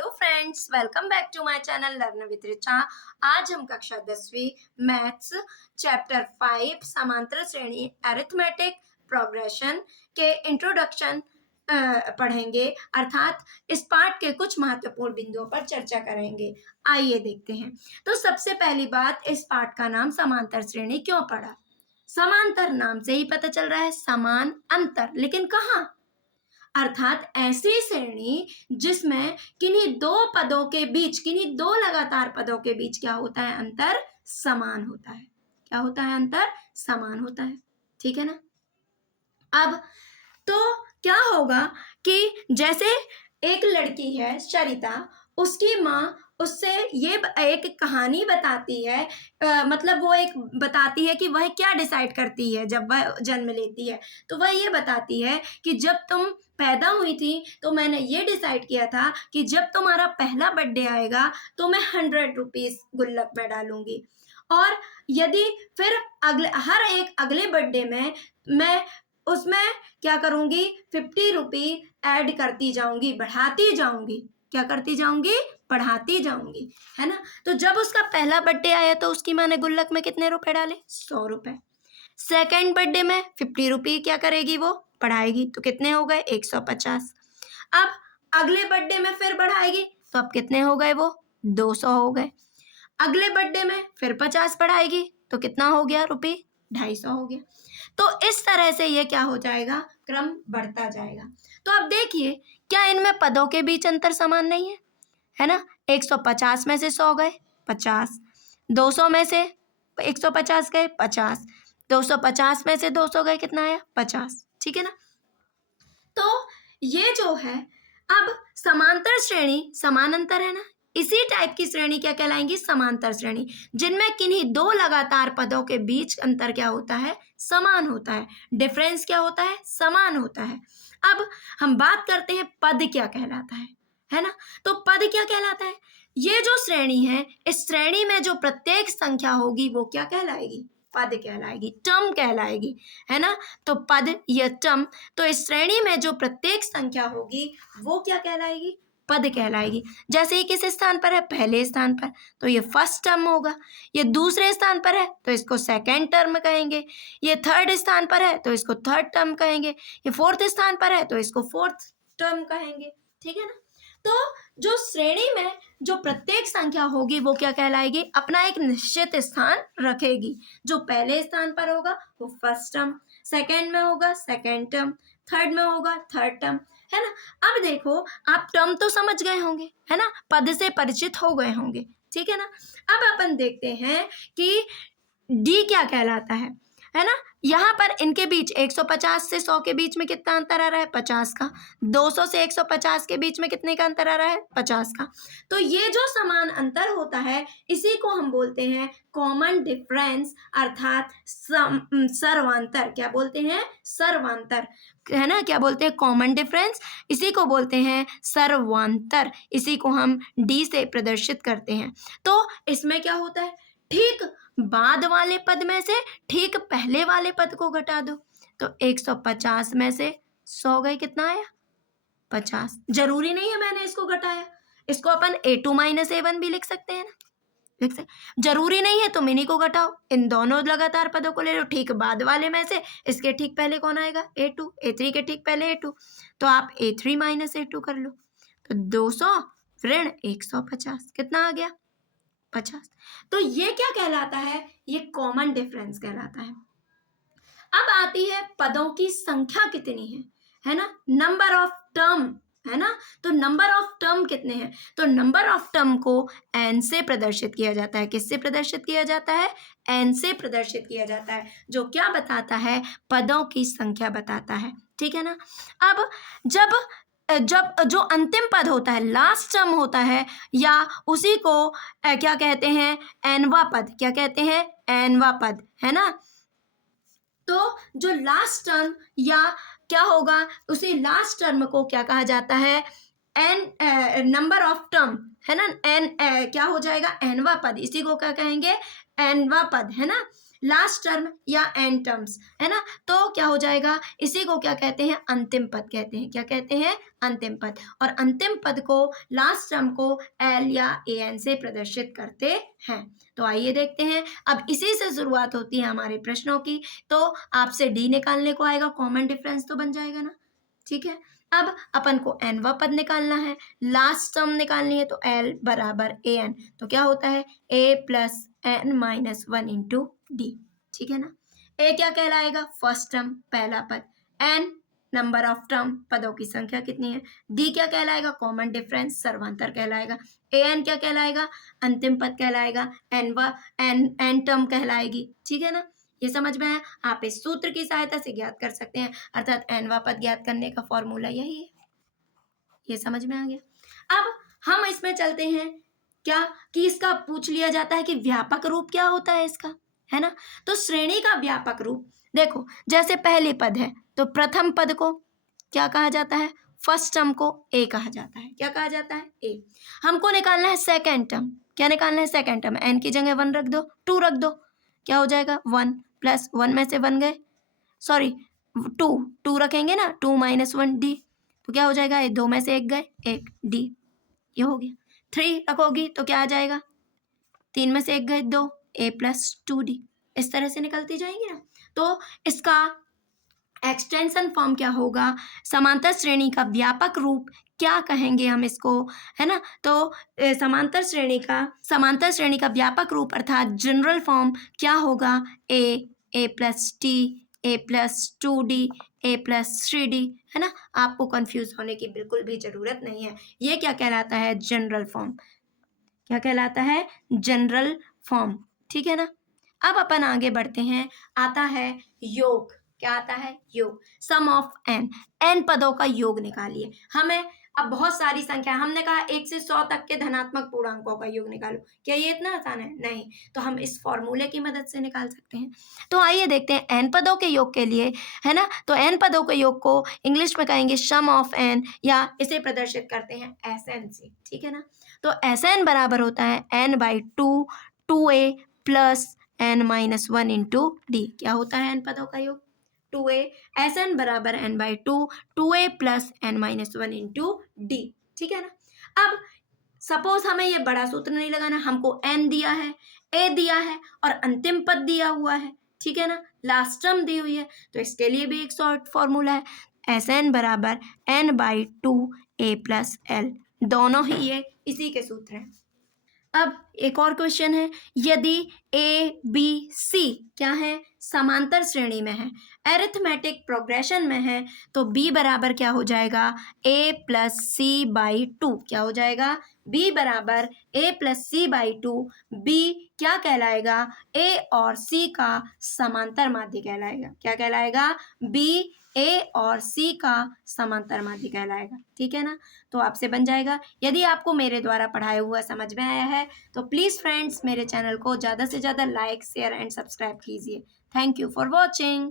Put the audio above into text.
Hello friends, welcome back to my channel learn with Richa. आज हम कक्षा 10वीं मैथ्स चैप्टर 5 समांतर श्रेणी अरिथमेटिक प्रोग्रेशन के इंट्रोडक्शन पढ़ेंगे। अर्थात इस पाठ के कुछ महत्वपूर्ण बिंदुओं पर चर्चा करेंगे। आइए देखते हैं। तो सबसे पहली बात, इस पाठ का नाम समांतर श्रेणी क्यों पड़ा? समांतर नाम से ही पता चल रहा है, समान अंतर, लेकिन कहाँ? अर्थात ऐसी श्रेणी जिसमें किन्हीं दो पदों के बीच, किन्हीं दो लगातार पदों के बीच क्या होता है? अंतर समान होता है। क्या होता है? अंतर समान होता है। ठीक है ना? अब तो क्या होगा कि जैसे एक लड़की है सरिता, उसकी माँ उससे ये एक कहानी बताती है, मतलब वो एक बताती है कि वह क्या डिसाइड करती है जब वह जन्म लेती है। तो वह ये बताती है कि जब तुम पैदा हुई थी तो मैंने ये डिसाइड किया था कि जब तुम्हारा पहला बर्थडे आएगा तो मैं 100 रुपीज़ गुल्लक में डालूंगी, और यदि फिर हर एक अगले बर्थडे में मैं उसमें क्या करूंगी? 50 रुपी ऐड करती जाऊंगी, बढ़ाती जाऊंगी। क्या करती जाऊंगी? बढ़ाती जाऊंगी, है ना? तो जब उसका पहला बर्थडे आया तो उसकी माँ ने गुल्लक में कितने रुपए डाले? 100 रुपए। सेकेंड बर्थडे में 50 रुपी क्या करेगी? वो बढ़ाएगी, तो कितने हो गए? 150। अब अगले बर्थडे में फिर बढ़ाएगी, तो अब कितने हो गए? वो 200 हो गए। अगले बर्थडे में फिर 50 बढ़ाएगी, तो कितना हो गया? रुपये 250 हो गया। तो इस तरह से ये क्या हो जाएगा? क्रम बढ़ता जाएगा। तो अब देखिए, क्या इनमें पदों के बीच अंतर समान नहीं है? है ना? 150 में से 100 गए 50, 200 में से 150 गए 50, 250 में से 200 गए, कितना आया? 50। ठीक है ना? तो ये जो है, अब समांतर श्रेणी समान अंतर है ना, इसी टाइप की श्रेणी क्या कहलाएंगी? समांतर श्रेणी, जिनमें किन्हीं दो लगातार पदों के बीच अंतर क्या होता है? समान होता है। डिफरेंस क्या होता है? समान होता है। अब हम बात करते हैं पद क्या कहलाता है ना? तो पद क्या कहलाता है? ये जो श्रेणी है, इस श्रेणी में जो प्रत्येक संख्या होगी वो क्या कहलाएगी? पद कहलाएगी, टर्म कहलाएगी, है ना? तो पद या टर्म, तो इस श्रेणी में जो प्रत्येक संख्या होगी वो क्या कहलाएगी? पद कहलाएगी। जैसे ये किस स्थान पर है? पहले स्थान पर, तो ये फर्स्ट टर्म होगा। ये दूसरे स्थान पर है तो इसको सेकंड टर्म कहेंगे। ये थर्ड स्थान पर है तो इसको थर्ड टर्म कहेंगे। ये फोर्थ स्थान पर है तो इसको फोर्थ टर्म कहेंगे। ठीक है ना? तो जो श्रेणी में जो प्रत्येक संख्या होगी वो क्या कहलाएगी? अपना एक निश्चित स्थान रखेगी। जो पहले स्थान पर होगा वो फर्स्ट टर्म, सेकंड में होगा सेकंड टर्म, थर्ड में होगा थर्ड टर्म, है ना? अब देखो, आप टर्म तो समझ गए होंगे, है ना? पद से परिचित हो गए होंगे। ठीक है ना? अब अपन देखते हैं कि डी क्या कहलाता है ना? यहाँ पर इनके बीच 150 से 100 के बीच में कितना अंतर आ रहा है? 50 का। 200 से 150 के बीच में कितने का अंतर आ रहा है? 50 का। तो ये जो समान अंतर होता है इसी को हम बोलते हैं कॉमन डिफरेंस, अर्थात सर्वांतर। क्या बोलते हैं? सर्वांतर, है ना? क्या बोलते हैं? Common difference. इसी को बोलते हैं सर्वांतर। इसी को हम डी से प्रदर्शित करते हैं। तो इसमें क्या होता है? ठीक बाद वाले पद में से ठीक पहले वाले पद को घटा दो, तो 150 में से 100 गए, कितना आया? 50। जरूरी नहीं है मैंने इसको घटाया, इसको अपन a2 माइनस a1 भी लिख सकते हैं ना, लिख सकते। जरूरी नहीं है तुम इन्हीं को घटाओ, इन दोनों लगातार पदों को ले लो, ठीक बाद वाले में से इसके ठीक पहले कौन आएगा? a2, a3 के ठीक पहले a2, तो आप a3 माइनस a2 कर लो, तो 200 ऋण 150, कितना आ गया? 50। तो ये क्या कहलाता है? ये कॉमन डिफरेंस कहलाता है। अब आती है पदों की संख्या कितनी है ना? नंबर ऑफ टर्म, है ना? तो नंबर ऑफ टर्म कितने हैं? तो नंबर ऑफ टर्म को n से प्रदर्शित किया जाता है। किससे प्रदर्शित किया जाता है? n से प्रदर्शित किया जाता है, जो क्या बताता है? पदों की संख्या बताता है। ठीक है ना? अब जब जब जो अंतिम पद होता है, लास्ट टर्म होता है, या उसी को क्या कहते हैं? एनवा पद। क्या कहते हैं? एनवा पद, है ना? तो जो लास्ट टर्म या क्या होगा, उसी लास्ट टर्म को क्या कहा जाता है? एन नंबर ऑफ टर्म, है ना? एन क्या हो जाएगा? एनवा पद। इसी को क्या कहेंगे? एनवा पद, है ना? लास्ट टर्म या एंड टर्म्स, है ना, तो क्या हो जाएगा, इसी को क्या कहते हैं, अंतिम पद कहते हैं। क्या कहते हैं, अंतिम पद। और अंतिम पद को, लास्ट टर्म को एल या ए एन से प्रदर्शित करते हैं। तो आइए देखते हैं, अब इसी से शुरुआत होती है हमारे प्रश्नों की। तो आपसे डी निकालने को आएगा, कॉमन डिफरेंस तो बन जाएगा ना, ठीक है। अब अपन को एनवा पद निकालना है, लास्ट टर्म निकालनी है, तो एल बराबर ए एन, तो क्या होता है A plus N minus one into D, ठीक है ना। ए क्या कहलाएगा, फर्स्ट टर्म, पहला पद, एन नंबर ऑफ टर्म, पदों की संख्या कितनी है, डी क्या कहलाएगा, कॉमन डिफरेंस, सर्वांतर कहलाएगा, ए एन क्या कहलाएगा, अंतिम पद कहलाएगा, एन टर्म कहलाएगी, ठीक है ना। ये समझ में आया। आप इस सूत्र की सहायता से ज्ञात कर सकते हैं, अर्थात एनवा पद ज्ञात करने का फॉर्मूला यही है। ये समझ में आ गया। अब हम इसमें चलते हैं, क्या कि इसका पूछ लिया जाता है कि व्यापक रूप क्या होता है इसका, है ना। तो श्रेणी का व्यापक रूप देखो, जैसे पहले पद है तो प्रथम पद को क्या कहा जाता है, फर्स्ट टर्म को ए कहा जाता है। क्या कहा जाता है, ए। हमको निकालना है सेकेंड टर्म, क्या निकालना है, सेकेंड टर्म, एन की जगह वन रख दो, टू रख दो, क्या हो जाएगा, वन प्लस वन में से वन गए, सॉरी टू, टू रखेंगे ना, टू माइनस वन डी, तो क्या हो जाएगा, दो में से एक गए, एक डी, ये हो गया। थ्री रखोगी तो क्या आ जाएगा, तीन में से एक गए दो, ए प्लस टू डी, इस तरह से निकलती जाएंगी ना। तो इसका एक्सटेंशन फॉर्म क्या होगा, समांतर श्रेणी का व्यापक रूप क्या कहेंगे हम इसको, है ना। तो समांतर श्रेणी का व्यापक रूप अर्थात जनरल फॉर्म क्या होगा, ए प्लस टी, ए प्लस टू डी, ए प्लस थ्री डी, है ना। आपको कंफ्यूज होने की बिल्कुल भी जरूरत नहीं है। ये क्या कहलाता है, जनरल फॉर्म, क्या कहलाता है, जनरल फॉर्म, ठीक है ना। अब अपन आगे बढ़ते हैं, आता है योग, क्या आता है, योग, सम ऑफ एन पदों का योग निकालिए। हमें अब बहुत सारी संख्या, हमने कहा 1 से 100 तक के धनात्मक पूर्णांकों का योग निकालो, क्या ये इतना आसान है, नहीं। तो हम इस फॉर्मूले की मदद से निकाल सकते हैं। तो आइए देखते हैं एन पदों के योग के लिए, है ना। तो एन पदों के योग को इंग्लिश में कहेंगे सम ऑफ एन, या इसे प्रदर्शित करते हैं एस एन से, ठीक है ना। तो एस एन बराबर होता है N by two, two A plus N minus one into D. क्या होता है एन पदों का योग, टू ए, एस एन बराबर N by two A plus N minus one into D, ठीक है ना। अब सपोज हमें ये बड़ा सूत्र नहीं लगाना, हमको एन दिया है, ए दिया है और अंतिम पद दिया हुआ है, ठीक है ना, लास्ट टर्म दी हुई है, तो इसके लिए भी एक शॉर्ट फॉर्मूला है, एस एन बराबर N by two A plus L, दोनों ही ये इसी के सूत्र हैं। अब एक और क्वेश्चन है, यदि ए बी सी क्या है, समांतर श्रेणी में है, एरिथमेटिक प्रोग्रेशन में है, तो बी बराबर क्या हो जाएगा, A plus C by two, क्या हो जाएगा, बी बराबर A plus C by two. B क्या कहलाएगा, ए और सी का समांतर माध्य कहलाएगा। क्या कहलाएगा, बी ए और सी का समांतर माध्य कहलाएगा, ठीक है ना। तो आपसे बन जाएगा। यदि आपको मेरे द्वारा पढ़ाया हुआ समझ में आया है तो प्लीज़ फ्रेंड्स मेरे चैनल को ज़्यादा से ज़्यादा लाइक, शेयर एंड सब्सक्राइब कीजिए। Thank you for watching.